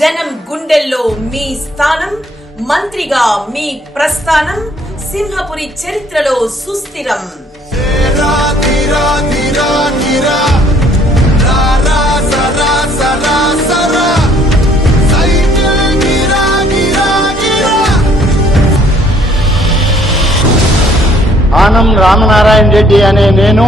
జనం గుండెల్లో మీ స్థానం మంత్రిగా మీ ప్రస్థానం సింహపురి చరిత్రలో సుస్థిరం. రా ఆనం రామనారాయణ రెడ్డి అనే నేను